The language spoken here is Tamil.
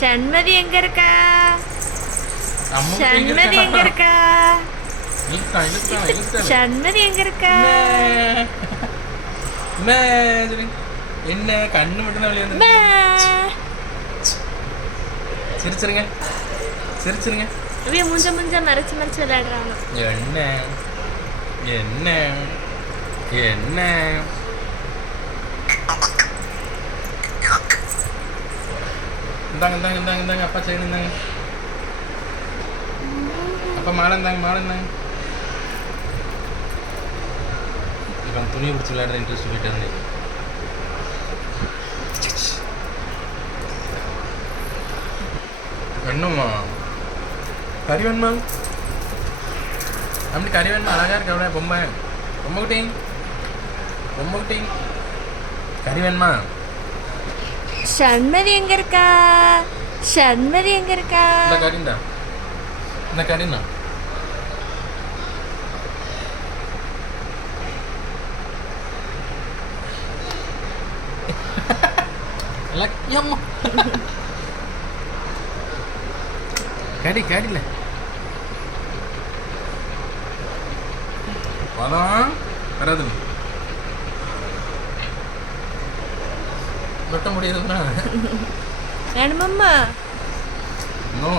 சண்மதி எங்க இருக்கா? சண்மதி எங்க இருக்கா? சண்மதி எங்க இருக்கா. என்ன கண்ணு மட்டும் வெளியே வந்து. சிரிச்சிருங்க. சிரிச்சிருங்க. அப்படியே முஞ்ச முஞ்ச மறைச்சு மறைச்சு விளையாடுறாங்க. என்ன? என்ன? என்ன? இந்தாங்க இந்தாங்க இந்தாங்க இந்தாங்க அப்பா செயின் இந்தாங்க. அப்பா மாலை இந்தாங்க மாலை இந்தாங்க. இப்போ துணியை பிடிச்சி விளையாடுற இன்ட்ரெஸ்ட் சொல்லிட்டு இருந்தேன் என்னம்மா கறி வேணுமா அப்படி கறி வேணுமா அழகா இருக்கு அவ்வளோ பொம்மை? பொம்மை குட்டி பொம்மை குட்டி கறி வேணுமா சண்மதி எங்க இருக்கா சண்மதி எங்க இருக்கா இந்த ದೊಡ್ಡ ಮುಡಿ ಇರೋದು ನೋ.